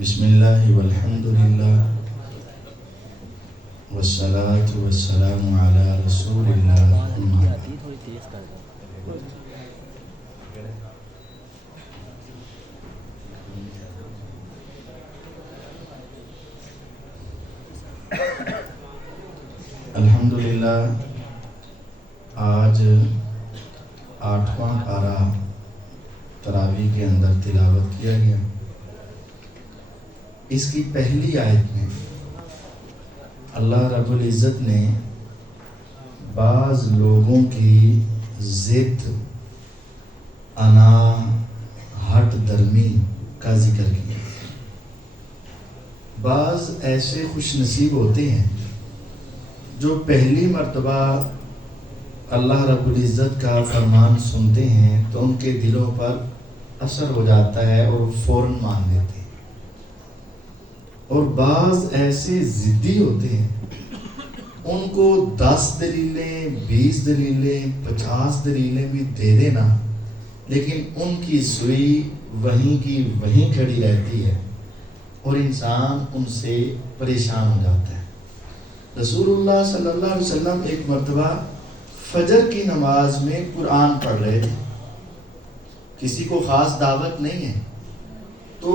بسم اللہ والحمد للہ والصلاة والسلام علی رسول اللہ اما بعد۔ الحمدللہ آج 8واں پارہ تراویح کے اندر تلاوت کیا گیا۔ اس کی پہلی آیت میں اللہ رب العزت نے بعض لوگوں کی ضد، انا، ہٹ درمی کا ذکر کیا۔ بعض ایسے خوش نصیب ہوتے ہیں جو پہلی مرتبہ اللہ رب العزت کا فرمان سنتے ہیں تو ان کے دلوں پر اثر ہو جاتا ہے اور وہ فوراً مان لیتے ہیں، اور بعض ایسے ضدی ہوتے ہیں ان کو 10 دلیلیں، 20 دلیلیں، 50 دلیلیں بھی دے دینا لیکن ان کی سوئی وہیں کی وہیں کھڑی رہتی ہے اور انسان ان سے پریشان ہو جاتا ہے۔ رسول اللہ صلی اللہ علیہ وسلم ایک مرتبہ فجر کی نماز میں قرآن پڑھ رہے تھے، کسی کو خاص دعوت نہیں ہے، تو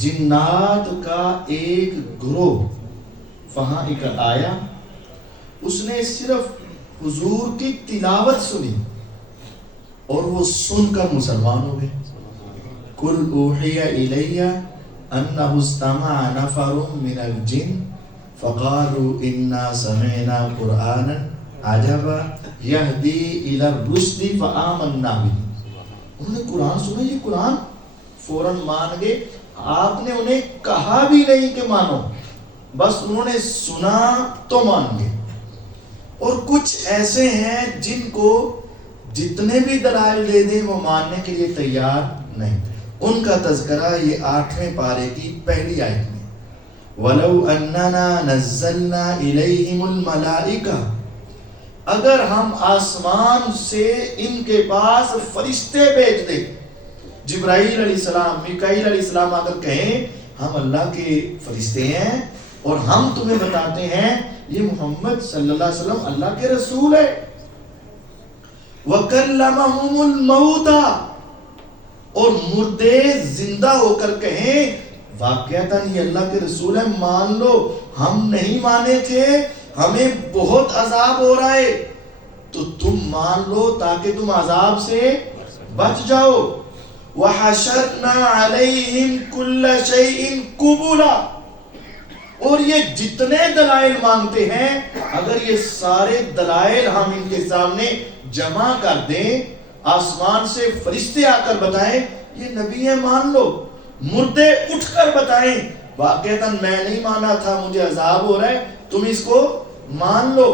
جنات کا ایک گروہ وہاں ایک آیا، اس نے صرف حضور کی تلاوت سنی اور وہ سن کر مسلمان ہو گئے۔ قُلْ أُوحِيَ إِلَيَّ أَنَّهُ اسْتَمَعَ نَفَرٌ مِّنَ الْجِنِّ فَقَالُوا إِنَّا سَمِعْنَا قُرْآنًا عَجَبًا يَهْدِي إِلَى الرُّشْدِ فَآمَنَّا بِهِ۔ انہوں نے قرآن سنا، یہ قرآن، فوراً مان گئے۔ آپ نے انہیں کہا بھی نہیں کہ مانو، بس انہوں نے سنا تو مان گئے۔ اور کچھ ایسے ہیں جن کو جتنے بھی دلائل دے دیں وہ ماننے کے لیے تیار نہیں۔ ان کا تذکرہ یہ 8ویں پارے کی پہلی آیت میں، وَلَوْ أَنَّنَا نَزَّلْنَا إِلَيْهِمُ الْمَلَائِكَةَ، اگر ہم آسمان سے ان کے پاس فرشتے بھیج دیں، جبرائیل علیہ السلام، میکائیل علیہ السلام اگر کہیں ہم اللہ کے فرشتے ہیں اور ہم تمہیں بتاتے ہیں یہ محمد صلی اللہ علیہ وسلم اللہ کے رسول ہے، وَكَلَّمَهُمُ الْمَوْتَى، اور مردے زندہ ہو کر کہیں واقعتاً یہ اللہ کے رسول ہے، مان لو، ہم نہیں مانے تھے، ہمیں بہت عذاب ہو رہا ہے، تو تم مان لو تاکہ تم عذاب سے بچ جاؤ۔ وَحَشَرْنَا عَلَيْهِمْ كُلَّ شَيْءٍ قُبُلًا، اور یہ جتنے دلائل مانگتے ہیں اگر یہ سارے دلائل ہم ان کے سامنے جمع کر دیں، آسمان سے فرشتے آ کر بتائیں یہ نبی ہے مان لو، مردے اٹھ کر بتائیں واقعتاً میں نہیں مانا تھا مجھے عذاب ہو رہا ہے تم اس کو مان لو،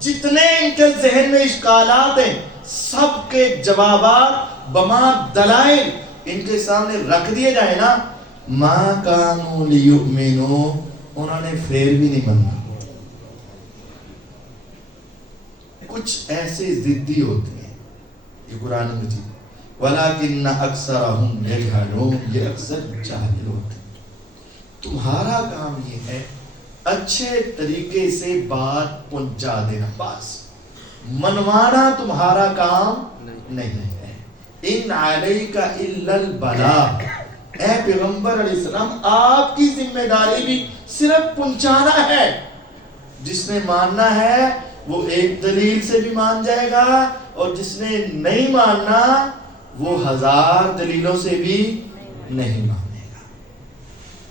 جتنے ان کے ذہن میں اشکالات ہیں سب کے جوابات بما دلائل ان کے سامنے رکھ دیے جائیں نا، ما کانوا لیؤمنوا، انہوں نے پھر بھی نہیں ماننا۔ کچھ ایسے ضدی ہوتے ہیں، یہ قرآن مجید، وَلَكِنَّ أَكْثَرَهُمْ يَجْهَلُونَ، یہ اکثر جاہل ہوتے ہیں۔ تمہارا کام یہ ہے اچھے طریقے سے بات پہنچا دینا، بس منوانا تمہارا کام نہیں ہے۔ ان علیک الا البلاغ، اے پیغمبر علیہ السلام آپ کی ذمہ داری بھی صرف پہنچانا ہے، جس نے ماننا ہے وہ ایک دلیل سے بھی مان جائے گا اور جس نے نہیں ماننا وہ 1000 دلیلوں سے بھی نہیں مانے گا۔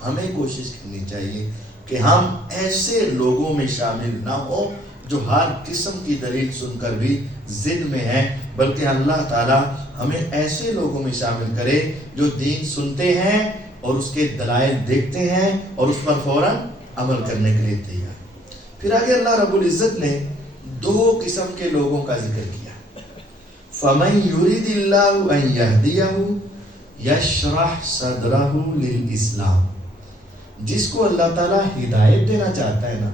ہمیں کوشش کرنی چاہیے کہ ہم ایسے لوگوں میں شامل نہ ہوں جو ہر قسم کی دلیل سن کر بھی ضد میں ہیں، بلکہ اللہ تعالیٰ ہمیں ایسے لوگوں میں شامل کرے جو دین سنتے ہیں اور اس کے دلائل دیکھتے ہیں اور اس پر فوراً عمل کرنے کے لیے تیار۔ پھر آگے اللہ رب العزت نے 2 قسم کے لوگوں کا ذکر کیا، فَمَن يُرِدِ اللَّهُ أَن يَهْدِيَهُ يَشْرَحْ صَدْرَهُ لِلْإِسْلَامِ، جس کو اللہ تعالیٰ ہدایت دینا چاہتا ہے نا،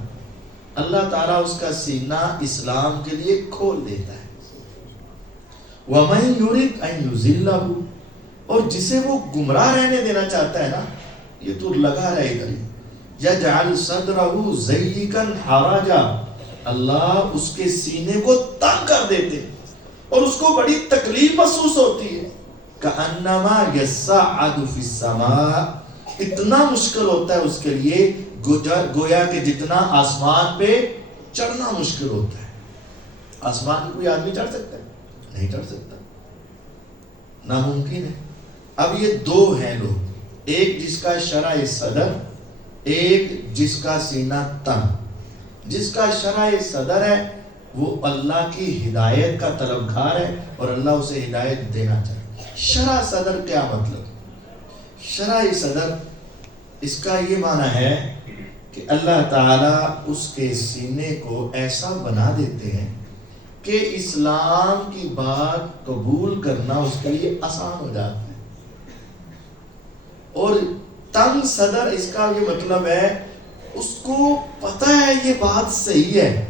اللہ تعالیٰ اس کا سینہ اسلام کے لیے کھول دیتا ہے۔ وَمَن يُرِدْ أَن يُضِلَّهُ، اور جسے وہ گمراہ رہنے دینا چاہتا ہے نا، یہ تو لگا رہے ادھر ہی. یجعل صدرہ ضیقا حرجا، اللہ اس کے سینے کو تنگ کر دیتے اور اس کو بڑی تکلیف محسوس ہوتی ہے. کأنما یصعد فی السماء، اتنا مشکل ہوتا ہے اس کے لیے گویا کہ جتنا آسمان پہ چڑھنا مشکل ہوتا ہے. آسمان پہ کوئی آدمی چڑھ سکتا ہے؟ نہیں چڑھ سکتا، ناممکن ہے. اب یہ دو ہیں لوگ، ایک جس کا شرح صدر، ایک جس کا سینہ تنگ. جس کا شرح صدر ہے وہ اللہ کی ہدایت کا طلبگار ہے اور اللہ اسے ہدایت دینا چاہے. شرح صدر کیا مطلب؟ شرح صدر اس کا یہ معنی ہے کہ اللہ تعالیٰ اس کے سینے کو ایسا بنا دیتے ہیں کہ اسلام کی بات قبول کرنا اس کے لیے آسان ہو جاتا ہے. اور تنگ صدر اس کا یہ مطلب ہے اس کو پتہ ہے یہ بات صحیح ہے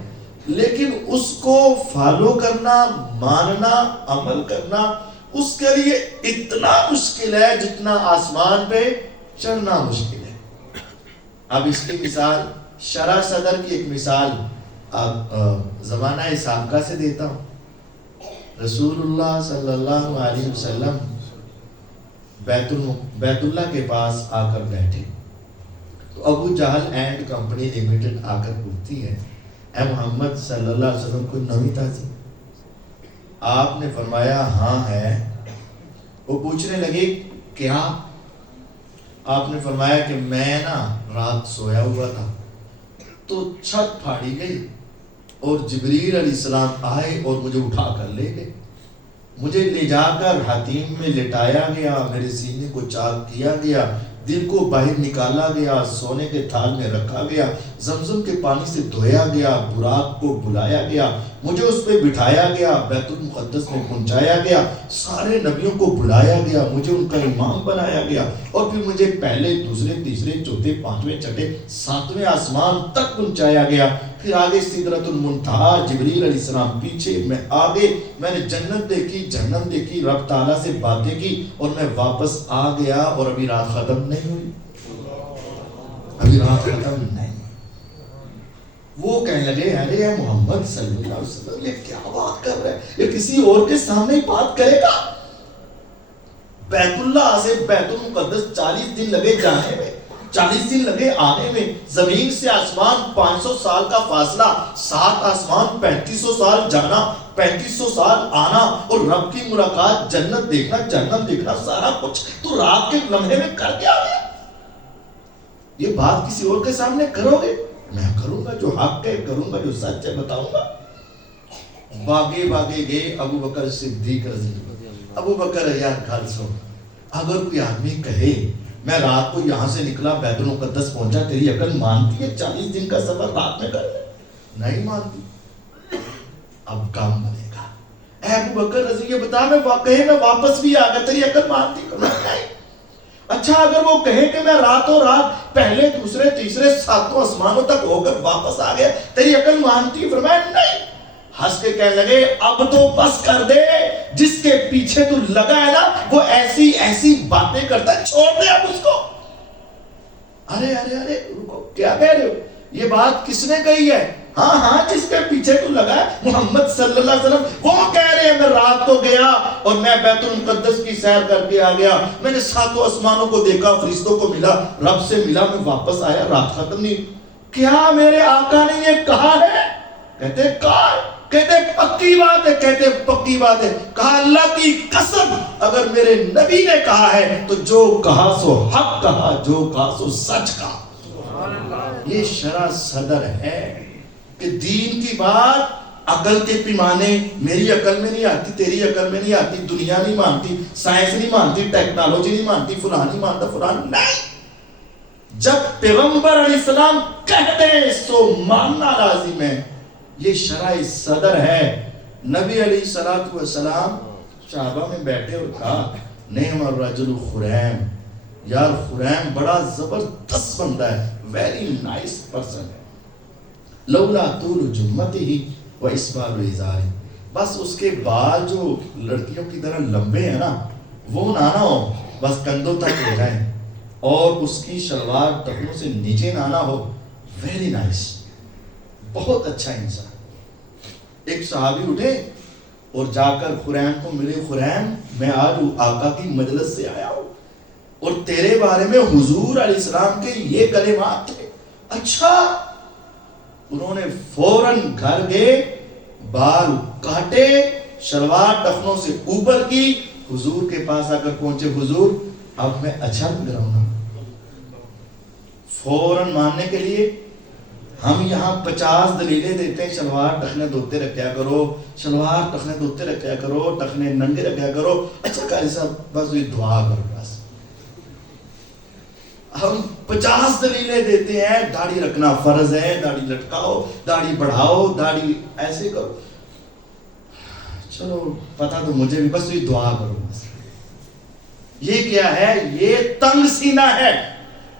لیکن اس کو فالو کرنا، ماننا، عمل کرنا اس کے لیے اتنا مشکل ہے جتنا آسمان پہ چڑھنا مشکل ہے. اب اس کی مثال، شرح صدر کی ایک مثال زمانہ سابقہ سے دیتا ہوں. رسول اللہ صلی اللہ علیہ وسلم بیت اللہ کے پاس آ کر بیٹھے تو ابو جہل اینڈ کمپنی لمیٹڈ آ کر پوچھتی ہے اے محمد صلی اللہ علیہ وسلم کوئی نوی تازی؟ آپ نے فرمایا ہاں ہے. وہ پوچھنے لگے کیا؟ آپ نے فرمایا کہ میں نا رات سویا ہوا تھا تو چھت پھاڑی گئی اور جبریل علیہ السلام آئے اور مجھے اٹھا کر لے گئے. مجھے لے جا کر حتیم میں لٹایا گیا، میرے سینے کو چاک کیا گیا، دل کو باہر نکالا گیا، سونے کے تھال میں رکھا گیا، زمزم کے پانی سے دھویا گیا، براق کو بلایا گیا، مجھے اس پہ بٹھایا گیا، بیت المقدس میں پہنچایا گیا، سارے نبیوں کو بلایا گیا، مجھے ان کا امام بنایا گیا اور پھر مجھے پہلے، دوسرے، تیسرے، چوتھے، پانچویں، چھٹے، ساتویں آسمان تک پہنچایا گیا. پھر آگے سدرۃ المنتہا، جبریل علیہ السلام پیچھے، میں آگے، میں نے جنت دیکھی، جہنم دیکھی، رب تعالیٰ سے باتیں کی اور میں واپس آ گیا اور ابھی رات ختم نہیں ہوئی. ابھی رات ختم نہیں. وہ کہنے لگے ارے محمد صلی اللہ علیہ وسلم یہ کیا بات کر رہے ہیں، یہ کسی اور کے سامنے بات کرے گا؟ بیت اللہ سے بیت المقدس 40 دن لگے جانے میں، 40 دن لگے آنے میں، زمین سے آسمان 500 سال کا فاصلہ، 7 آسمان 3500 سال جانا، 3500 سال آنا اور رب کی ملاقات، جنت دیکھنا، جہنم دیکھنا، سارا کچھ تو رات کے لمحے میں کر کے آ گیا. یہ بات کسی اور کے سامنے کرو گے؟ میں کروں گا، جو حق ہے کروں گا، جو سچ ہے بتاؤں گا. باگے باگے گئے ابو بکر صدیق رضی اللہ. ابو بکر یار گھر سو، اگر کوئی آدمی کہے میں رات کو یہاں سے نکلا بیت المقدس پہنچا، تیری عقل مانتی ہے 40 دن کا سفر رات میں کر لے؟ نہیں مانتی. اب کام بنے گا. اے ابو بکر رضی یہ بتا، میں واقعی میں واپس بھی آ گیا، تیری عقل مانتی؟ نہیں. اچھا اگر وہ کہے کہ میں راتوں رات پہلے، دوسرے، تیسرے، 7 آسمانوں تک ہو کر واپس آ گیا، تیری عقل مانتی؟ فرمایا نہیں. ہنس کے کہنے لگے اب تو بس کر دے، جس کے پیچھے تو لگا ہے نا وہ ایسی ایسی باتیں کرتا ہے، چھوڑ دے اب اس کو. ارے ارے ارے رکو، کیا کہہ رہے ہو؟ یہ بات کس نے کہی ہے؟ ہاں ہاں جس کے پیچھے تو لگا ہے محمد صلی اللہ علیہ وسلم. وہ کہہ رہے ہیں میں رات کو گیا اور میں بیت المقدس کی سیر کر کے آ گیا، میں نے 7 آسمانوں کو دیکھا، فرشتوں کو ملا، رب سے ملا، میں واپس آیا، رات ختم نہیں. کیا میرے آقا نے یہ کہا ہے؟ کہتے کہا. کہتے پکی بات ہے، کہتے پکی بات ہے. کہا اللہ کی قسم اگر میرے نبی نے کہا ہے تو جو کہا سو حق کہا، جو کہا سو سچ کہا. یہ شرح صدر ہے کہ دین کی بات عقل کے پیمانے، میری عقل میں نہیں آتی، تیری عقل میں نہیں آتی، دنیا نہیں مانتی، سائنس نہیں مانتی، ٹیکنالوجی نہیں مانتی، فلاں نہیں مانتا، فلاں نہیں. جب پیغمبر علیہ السلام کہتے ہیں سو ماننا لازم ہے. یہ شرح صدر ہے. نبی علیہ السلام صحابہ میں بیٹھے اور کہا نعم الرجل خریم، یار خریم بڑا زبردست بندہ ہے، ویری نائس پرسن ہے. لولا طول جمتی و اسبال ازاری، بس اس کے بال جو لڑکیوں کی طرح لمبے ہیں نا وہ نہ ہو، بس کندھوں تک ہو جائیں. اور اس کی شلوار ٹخنوں سے نیچے نہ آنا ہو، ویری نائس، بہت اچھا انسان۔ ایک صحابی اٹھے اور جا کر خریم کو ملے، خریم میں آج آقا کی مجلس سے آیا ہوں اور تیرے بارے میں حضور علیہ السلام کے یہ کلمات تھے۔ اچھا، انہوں نے فوراً گھر گئے، بال کاٹے، شلوار ٹخنوں سے اوپر کی، حضور کے پاس آ کر پہنچے، حضور اب میں اچھا لگ رہا ہوں۔ فوراً ماننے کے لیے ہم یہاں 50 دلیلیں دیتے ہیں، شلوار ٹخنے دھوتے رکھیا کرو، شلوار ٹخنے دھوتے رکھیا کرو، ٹخنے ننگے رکھیا کرو۔ اچھا قاری صاحب بس یہ دعا کرو، بس ہم 50 دلیلیں دیتے ہیں، داڑھی رکھنا فرض ہے، داڑھی لٹکاؤ، داڑھی بڑھاؤ، داڑھی ایسے کرو۔ چلو پتا تو مجھے بھی، بس یہ دعا کرو بس۔ یہ کیا ہے؟ یہ تنگ سینہ ہے۔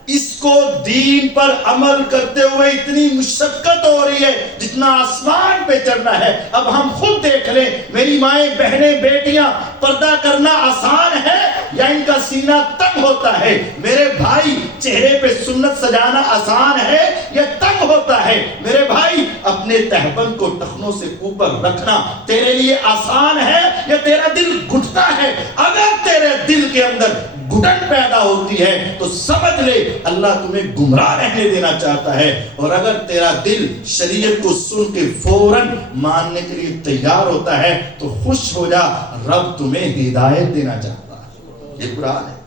اس کو دین پر عمل کرتے ہوئے اتنی مشقت ہو رہی ہے جتنا آسمان پہ چڑھنا ہے۔ اب ہم خود دیکھ لیں، میری مائیں، بہنیں، بیٹیاں، پردہ کرنا آسان ہے یا ان کا سینہ تنگ ہوتا ہے؟ میرے بھائی، چہرے پہ سنت سجانا آسان ہے یا تنگ ہوتا ہے؟ میرے بھائی، اپنے تہبند کو ٹخنوں سے اوپر رکھنا تیرے لیے آسان ہے یا تیرا دل گھٹتا ہے؟ اگر تیرے دل کے اندر گھٹن پیدا ہوتی ہے تو سمجھ لے اللہ تمہیں گمراہ رہنے دینا چاہتا ہے، اور اگر تیرا دل شریعت کو سن کے فوراً ماننے کے لیے تیار ہوتا ہے تو خوش ہو جا، رب تمہیں ہدایت دینا چاہتا ہے۔ یہ قرآن ہے۔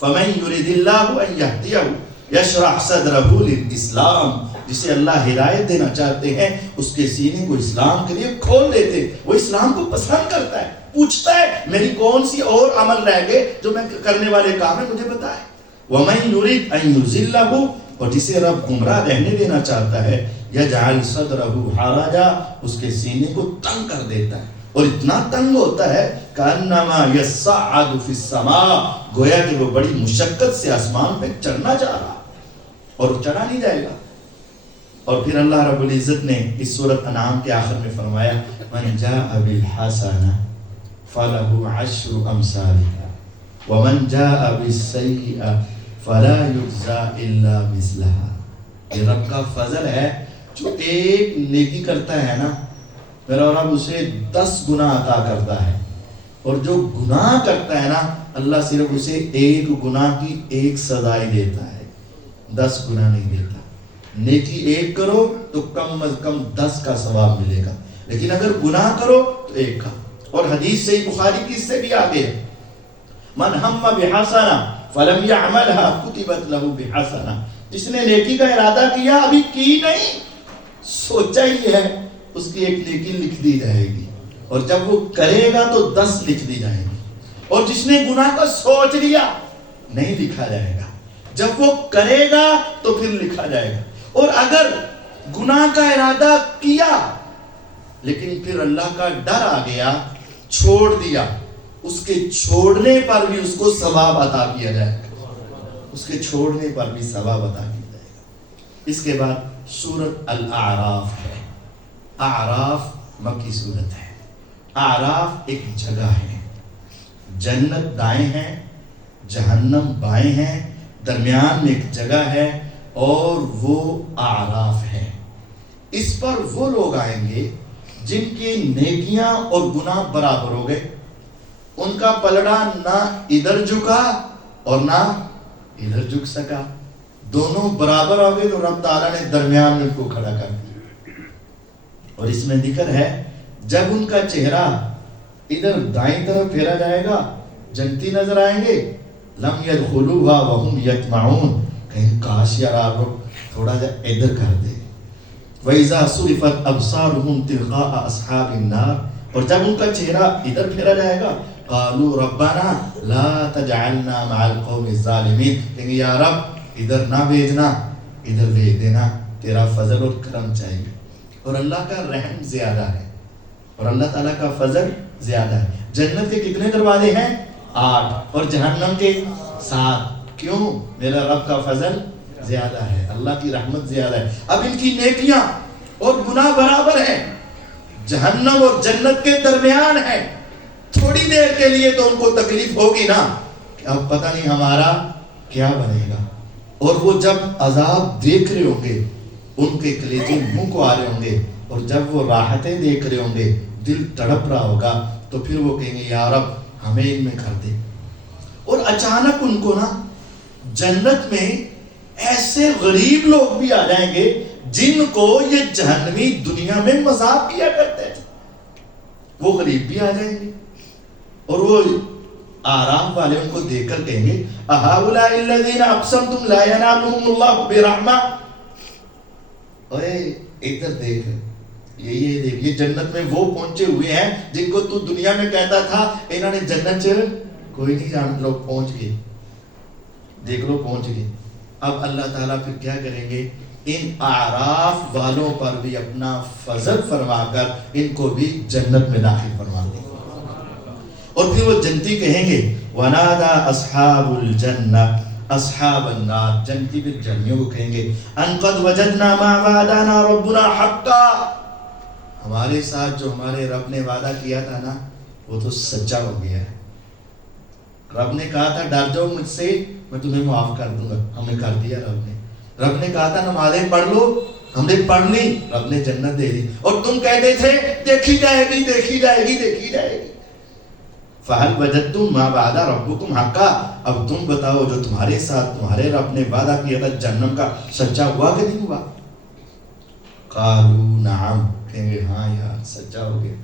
فَمَن يُرِدِ اللَّهُ أَن يَهْدِيَهُ يَشْرَحْ صَدْرَهُ لِلْإِسْلَامِ، جسے اللہ ہدایت دینا چاہتے ہیں اس کے سینے کو اسلام کے لیے کھول دیتے، وہ اسلام کو پسند کرتا ہے، پوچھتا ہے میری کون سی اور عمل رہ گئے جو میں کرنے والے کام ہے، مجھے بتائے۔ وَمَن يُرِدْ أَن يُضِلَّهُ، اور جسے رب گمراہ رہنے دینا چاہتا ہے، يَجْعَلْ صَدْرَهُ حَرَجًا، اس کے سینے کو تنگ کر دیتا ہے، اور اتنا تنگ ہوتا ہے كَأَنَّمَا يَصَّعَّدُ فِي السَّمَاءِ، گویا کہ وہ بڑی مشقت سے آسمان پہ چڑھنا چاہ رہا اور چڑھا نہیں جائے گا۔ اور پھر اللہ رب العزت نے اس سورۃ انعام کے آخر میں فرمایا مَن جَاءَ بِالْحَسَنَةِ فَلَهُ عَشْرُ أَمْثَالِهَا وَمَن جَاءَ بِالسَّيِّئَةِ فَلَا يُجْزَىٰ إِلَّا مِثْلَهَا۔ یہ رب کا فضل ہے، جو ایک نیکی کرتا ہے نا میرا رب اسے 10 گناہ عطا کرتا ہے، اور جو گناہ کرتا ہے نا اللہ صرف اسے ایک گناہ کی ایک سزا ہی دیتا ہے، 10 گناہ نہیں دیتا۔ نیکی ایک کرو تو کم از کم 10 کا ثواب ملے گا، لیکن اگر گناہ کرو تو ایک کا۔ اور حدیث صحیح بخاری کی اس سے بھی آگے ہے، من ہم بحسنہ فلم یعملها کتبت له بحسنہ، جس نے نیکی کا ارادہ کیا ابھی کی نہیں، سوچا ہی ہے، اس کی ایک نیکی لکھ دی جائے گی، اور جب وہ کرے گا تو 10 لکھ دی جائیں گی۔ اور جس نے گناہ کا سوچ لیا نہیں لکھا جائے گا، جب وہ کرے گا تو پھر لکھا جائے گا۔ اور اگر گناہ کا ارادہ کیا لیکن پھر اللہ کا ڈر آ گیا، چھوڑ دیا، اس کے چھوڑنے پر بھی اس کو ثواب عطا کیا جائے گا، اس کے چھوڑنے پر بھی ثواب عطا کیا جائے گا۔ اس کے بعد سورۃ الاعراف ہے۔ اعراف مکی سورت ہے۔ اعراف ایک جگہ ہے، جنت دائیں ہیں، جہنم بائیں ہیں، درمیان میں ایک جگہ ہے اور وہ اعراف ہے۔ اس پر وہ لوگ آئیں گے جن کی نیکیاں اور گناہ برابر ہو گئے، ان کا پلڑا نہ ادھر جھکا اور نہ ادھر جھک سکا، دونوں برابر ہو گئے، تو رب تعالیٰ نے درمیان میں ان کو کھڑا کر دیا۔ اور اس میں ذکر ہے جب ان کا چہرہ ادھر دائیں طرف پھیرا جائے گا جنتی نظر آئیں گے، لم يدخلوها وهم يطمعون، کہیں کاش یار آپ لوگ تھوڑا جا ادھر کر دے۔ وَإِذَا صُرِفَتْ أَبْصَارُهُمْ تِلْقَاءَ أَصْحَابِ النَّارِ، اور جب ان کا چہرہ ادھر پھیرا جائے گا قَالُوا رَبَّنَا لَا تَجْعَلْنَا مَعَ الْقَوْمِ الظَّالِمِينَ، کہیں یا رب ادھر نہ بھیجنا، ادھر بھیج دینا، تیرا فضل اور کرم چاہیے۔ اور اللہ کا رحم زیادہ ہے اور اللہ تعالیٰ کا فضل زیادہ ہے۔ جنت کے کتنے دروازے ہیں؟ 8، اور جہنم کے 7۔ کیوں؟ میرا رب کا فضل زیادہ ہے، اللہ کی رحمت زیادہ ہے۔ اب ان کی نیکیاں اور گناہ برابر ہیں، جہنم اور جنت کے درمیان ہے، تھوڑی دیر کے لیے تو ان کو تکلیف ہوگی نا کہ اب پتہ نہیں ہمارا کیا بنے گا. اور وہ جب عذاب دیکھ رہے ہوں گے ان کے کلیجے منہ کو آ رہے ہوں گے, اور جب وہ راحتیں دیکھ رہے ہوں گے دل تڑپ رہا ہوگا, تو پھر وہ کہیں گے یا رب ہمیں ان میں کر دے. اور اچانک ان کو نا جنت میں ایسے غریب لوگ بھی آ جائیں گے جن کو یہ جہنمی دنیا میں مذاق کیا کرتے تھے, وہ غریب بھی آ جائیں گے. اور وہ آرام والے ان کو دیکھ کر کہیں گے اہؤلاء الذین اقسمتم لا ینالهم اللہ برحمہ. اوے ادھر دیکھ, یہ دیکھ, یہ جنت میں وہ پہنچے ہوئے ہیں جن کو تو دنیا میں کہتا تھا انہوں نے جنت کوئی نہیں جان, لوگ پہنچ گئے, دیکھ لو پہنچ گئے. اب اللہ تعالیٰ پھر کیا کریں گے, ان اعراف والوں پر بھی اپنا فضل فرما کر ان کو بھی جنت میں داخل فرما دیں. اور پھر وہ جنتی کہیں گے ونادا اصحاب الجنہ اصحاب النار, جنتی پھر جنمیوں کو کہیں گے ان قد وجدنا ما وعدنا ربنا حقا, ہمارے ساتھ جو ہمارے رب نے وعدہ کیا تھا نا وہ تو سچا ہو گیا ہے. رب نے کہا تھا ڈر جاؤ مجھ سے میں تمہیں معاف کر دوں گا, ہمیں کر دیا رب نے. رب نے کہا تھا نمازیں پڑھ لو, ہم نے پڑھ لی, رب نے جنت دے دی. اور تم کہتے تھے دیکھی جائے گی دیکھی جائے گی دیکھی جائے گی. فَهَلْ وَجَدْتُمْ مَا وَعَدَ رَبُّكُمْ حَقًّا, اب تم بتاؤ جو تمہارے ساتھ تمہارے رب نے وعدہ کیا تھا جہنم کا سچا ہوا کہ نہیں ہوا. قَالُوا نَعَمْ, کہیں گے ہاں یار سچا ہو گیا.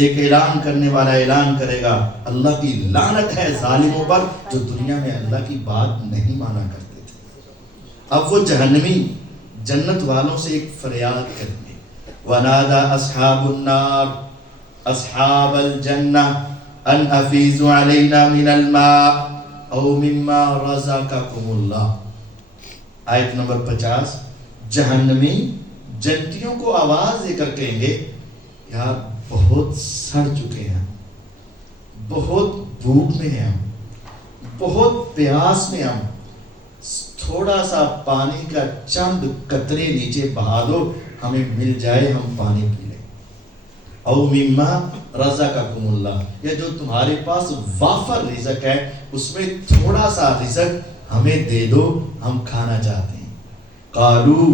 ایک اعلان کرنے والا اعلان کرے گا اللہ کی لعنت ہے ظالموں پر جو دنیا میں اللہ کی بات نہیں مانا کرتے تھے. اب وہ جہنمی جنت والوں سے ایک فریاد کریں گے وَنَادَى أَصْحَابُ النَّارِ أَصْحَابَ الْجَنَّةِ ان افیضوا علینا من الماء او مما رزقکم اللہ. آیت نمبر 50. جہنمی جنتیوں کو آواز دے کر کہیں گے یار بہت سڑ چکے ہیں, بہت بھوک میں ہیں ہم, بہت پیاس میں ہم, تھوڑا سا پانی کا چند قطرے نیچے بہا دو, ہمیں مل جائے ہم پانی پی لیں. او مما رزقکم اللہ, یا جو تمہارے پاس وافر رزق ہے اس میں تھوڑا سا رزق ہمیں دے دو, ہم کھانا چاہتے ہیں. قالو,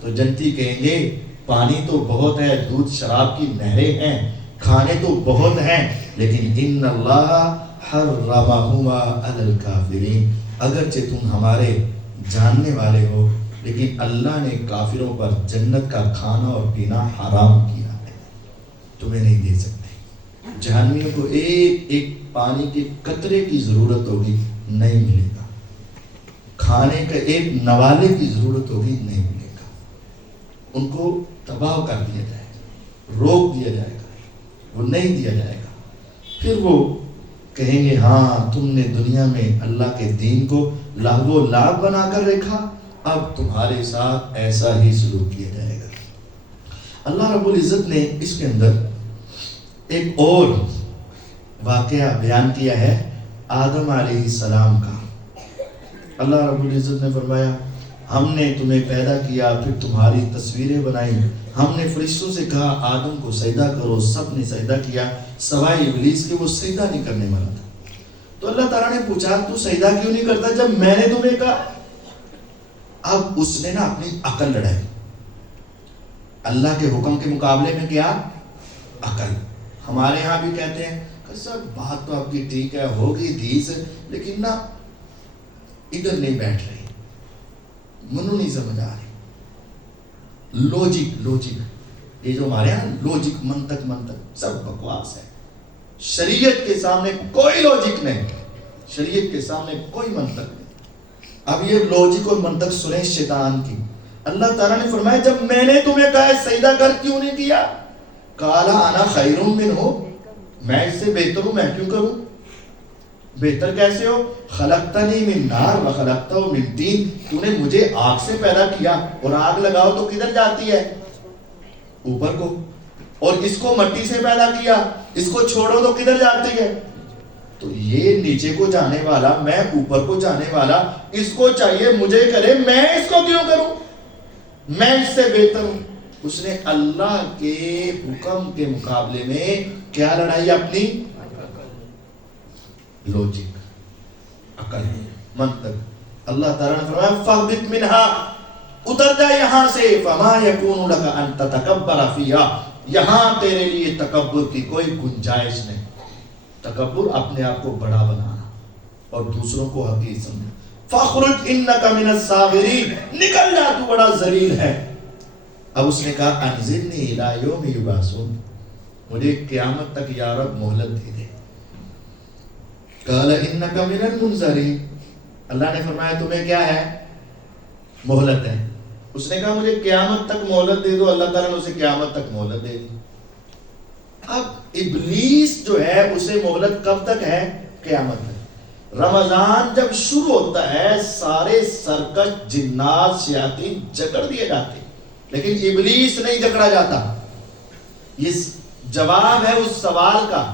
تو جنتی کہیں گے پانی تو بہت ہے, دودھ شراب کی نہریں ہیں, کھانے تو بہت ہیں, لیکن ان اللہ حرمہما علی الکافرین, اگرچہ تم ہمارے جاننے والے ہو لیکن اللہ نے کافروں پر جنت کا کھانا اور پینا حرام کیا ہے, تمہیں نہیں دے سکتے. جہنمیوں کو ایک ایک پانی کے قطرے کی ضرورت ہوگی, نہیں ملے گا. کھانے کا ایک نوالے کی ضرورت ہوگی, نہیں ملے گا. ان کو تباہ کر دیا جائے گا, روک دیا جائے گا, وہ نہیں دیا جائے گا. پھر وہ کہیں گے ہاں تم نے دنیا میں اللہ کے دین کو لہو و لعب بنا کر رکھا, اب تمہارے ساتھ ایسا ہی سلوک کیا جائے گا. اللہ رب العزت نے اس کے اندر ایک اور واقعہ بیان کیا ہے آدم علیہ السلام کا. اللہ رب العزت نے فرمایا ہم نے تمہیں پیدا کیا, پھر تمہاری تصویریں بنائی, ہم نے فرشتوں سے کہا آدم کو سجدہ کرو, سب نے سجدہ کیا سوائے ابلیس کے, وہ سجدہ نہیں کرنے والا تھا. تو اللہ تعالیٰ نے پوچھا تو سجدہ کیوں نہیں کرتا جب میں نے تمہیں کہا. اب اس نے نا اپنی عقل لڑائی, اللہ کے حکم کے مقابلے میں کیا عقل. ہمارے ہاں بھی کہتے ہیں کہ سب بات تو آپ کی ٹھیک ہے ہوگی دھیس, لیکن نا ادھر نہیں بیٹھ رہی, منو نہیں سمجھ آ رہی. لوجک یہ جو ہمارے ہاں لوجک منطق سب بکواس ہے. شریعت کے سامنے کوئی لوجک نہیں, شریعت کے سامنے کوئی منطق نہیں. اب یہ لوجک اور منطق سنیں شیطان کی. اللہ تعالیٰ نے فرمایا جب میں نے تمہیں کہا سجدہ کر کیوں نہیں کیا, قال انا خیر منہ, میں اس سے بہتر ہوں, میں کیوں کروں. بہتر کیسے ہو, خلقتنی من نار وخلقتہ من طین, تو نے مجھے آگ سے پیدا کیا اور آگ لگاؤ تو کدھر جاتی ہے اوپر کو, اور اس کو مٹی سے پیدا کیا, اس کو چھوڑو تو کدھر جاتی ہے. تو یہ نیچے کو جانے والا, میں اوپر کو جانے والا, اس کو چاہیے مجھے کرے, میں اس کو کیوں کروں, میں اس سے بہتر ہوں. اس نے اللہ کے حکم کے مقابلے میں کیا لڑائی, اپنی لوجک عقل منطق اللہ تعالیٰ نے فرمایا فَهْبِطْ مِنْهَا، اتر جا یہاں سے، فَمَا يَكُونُ لَكَ أَن تَتَكَبَّرَ فِيهَا، یہاں تیرے لیے تکبر کی کوئی گنجائش نہیں۔ تکبر اپنے آپ کو بڑا بنانا اور دوسروں کو حقیر سمجھنا۔ فَخْرُجْ إِنَّكَ مِنَ الصَّاغِرِينَ، نکل جا تو بڑا ذلیل ہے۔ اب اس نے کہا انظرنی الی یوم یبعثون، مجھے قیامت تک یا رب مہلت دے دے۔ قال انک من المنظرین، اللہ نے فرمایا تمہیں کیا ہے؟ مہلت ہے۔ اس نے کہا مجھے قیامت تک مہلت دے دو، اللہ تعالیٰ نے اسے قیامت تک مہلت دے دی۔ اب ابلیس جو ہے اسے مہلت کب تک ہے؟ قیامت تک۔ رمضان جب شروع ہوتا ہے سارے سرکش جنات شیاطین جکڑ دیے جاتے، لیکن ابلیس نہیں جکڑا جاتا۔ یہ جواب ہے اس سوال کا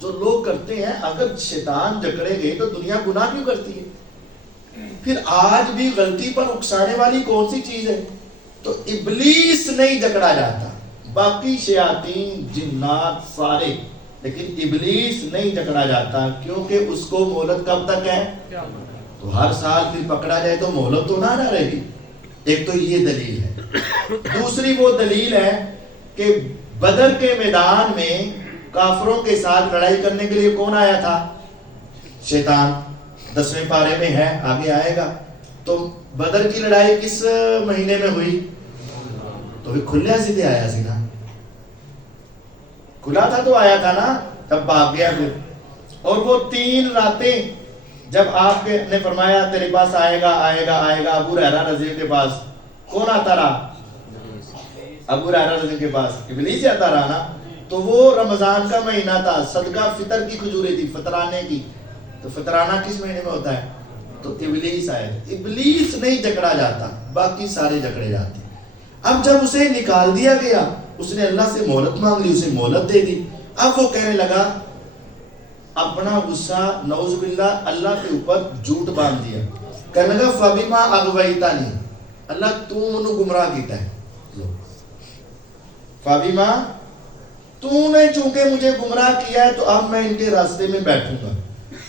جو لوگ کرتے ہیں، اگر شیطان جکڑے گئے تو دنیا گناہ کیوں کرتی ہے؟ پھر آج بھی غلطی پر اکسانے والی کون سی چیز ہے؟ تو ابلیس نہیں جکڑا جاتا، باقی شیاطین جنات سارے، لیکن ابلیس نہیں جکڑا جاتا کیونکہ اس کو مہلت کب تک ہے؟ تو ہر سال پھر پکڑا جائے تو مہلت تو نہ رہے گی۔ ایک تو یہ دلیل ہے۔ دوسری وہ دلیل ہے کہ بدر کے میدان میں کافروں کے ساتھ لڑائی کرنے کے لیے کون آیا تھا؟ شیطان۔ 10ویں پارے میں ہے، آگے آئے گا۔ تو بدر کی لڑائی کس مہینے میں ہوئی؟ تو پھر کھلیا سیدھے آیا سی نا، کھلا تھا تو آیا تھا نا، تب بھاگ گیا پھر۔ اور وہ 3 راتیں جب آپ نے فرمایا تیرے پاس آئے گا آئے گا آئے گا، ابو ہریرہ رضی اللہ کے پاس کون آتا رہا؟ ابو ہریرہ رضی اللہ کے پاس ابلیس آتا رہا نا۔ تو وہ رمضان کا مہینہ تھا، صدقہ فطر کی کھجوریں تھی، فطرانے کی۔ تو فطرانہ کس مہینے میں ہوتا ہے؟ تو ابلیس آئے۔ ابلیس نہیں جکڑا جاتا، باقی سارے جکڑے جاتے۔ اب جب اسے نکال دیا گیا، اس نے اللہ سے مہلت مانگ لی، اسے مہلت دے دی۔ اب وہ کہنے لگا، اپنا غصہ نعوذ باللہ اللہ کے اوپر جھوٹ باندھ دیا، کہنے لگا فَبِمَا أَغْوَيْتَنِي، اللہ تو منو گمراہ کیتا ہے۔ فَبِمَا، تو نے چونکہ مجھے گمراہ کیا ہے تو اب میں ان کے راستے میں بیٹھوں گا۔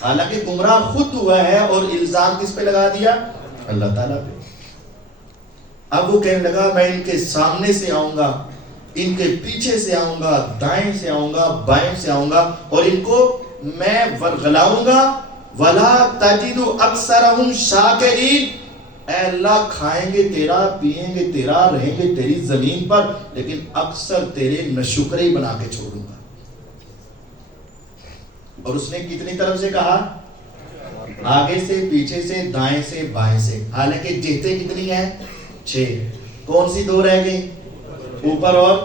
حالانکہ گمراہ خود ہوا ہے اور الزام کس پہ لگا دیا؟ اللہ تعالیٰ پہ۔ اب وہ کہنے لگا میں ان کے سامنے سے آؤں گا، ان کے پیچھے سے آؤں گا، دائیں سے آؤں گا، بائیں سے آؤں گا، اور ان کو میں ورغلاؤں گا۔ وَلَا تَجِدُ أَكْثَرَهُمْ شَاكِرِينَ، اے اللہ کھائیں گے تیرا، پیئیں گے تیرا، رہیں گے تیری زمین پر، لیکن اکثر تیرے نشکرے بنا کے چھوڑوں گا۔ اور اس نے کتنی طرف سے کہا؟ آگے سے، پیچھے سے، دائیں سے، بائیں سے۔ حالانکہ جہتیں کتنی ہیں؟ 6۔ کون سی 2 رہ گئی؟ اوپر اور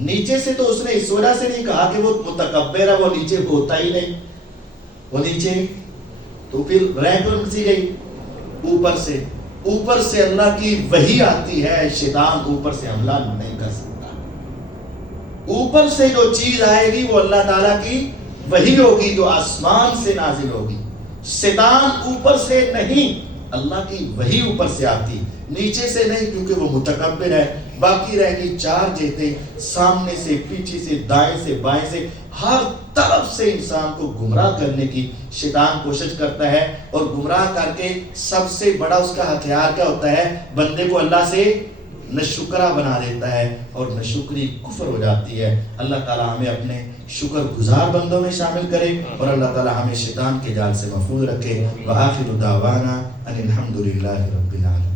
نیچے سے۔ تو اس نے اس وجہ سے نہیں کہا کہ وہ متکبر ہے، وہ نیچے ہوتا ہی نہیں، وہ نیچے۔ تو پھر رہ کون سی گئی؟ اوپر سے۔ اوپر سے اللہ کی وحی آتی ہے، شیطان اوپر سے حملہ نہیں کر سکتا۔ اوپر سے جو چیز آئے گی وہ اللہ تعالیٰ کی وحی ہوگی جو آسمان سے نازل ہوگی۔ شیطان اوپر سے نہیں، اللہ کی وحی اوپر سے آتی، نیچے سے نہیں، کیونکہ وہ متکبر ہے۔ باقی رہ گئی 4 جہتیں، سامنے سے، پیچھے سے، دائیں سے، بائیں سے، ہر طرف سے انسان کو گمراہ کرنے کی شیطان کوشش کرتا ہے۔ اور گمراہ کر کے سب سے بڑا اس کا ہتھیار کیا ہوتا ہے؟ بندے کو اللہ سے ناشکرا بنا دیتا ہے، اور ناشکری کفر ہو جاتی ہے۔ اللہ تعالیٰ ہمیں اپنے شکر گزار بندوں میں شامل کرے، اور اللہ تعالیٰ ہمیں شیطان کے جال سے محفوظ رکھے۔ وآخر دعوانا ان الحمد للہ رب العالمین۔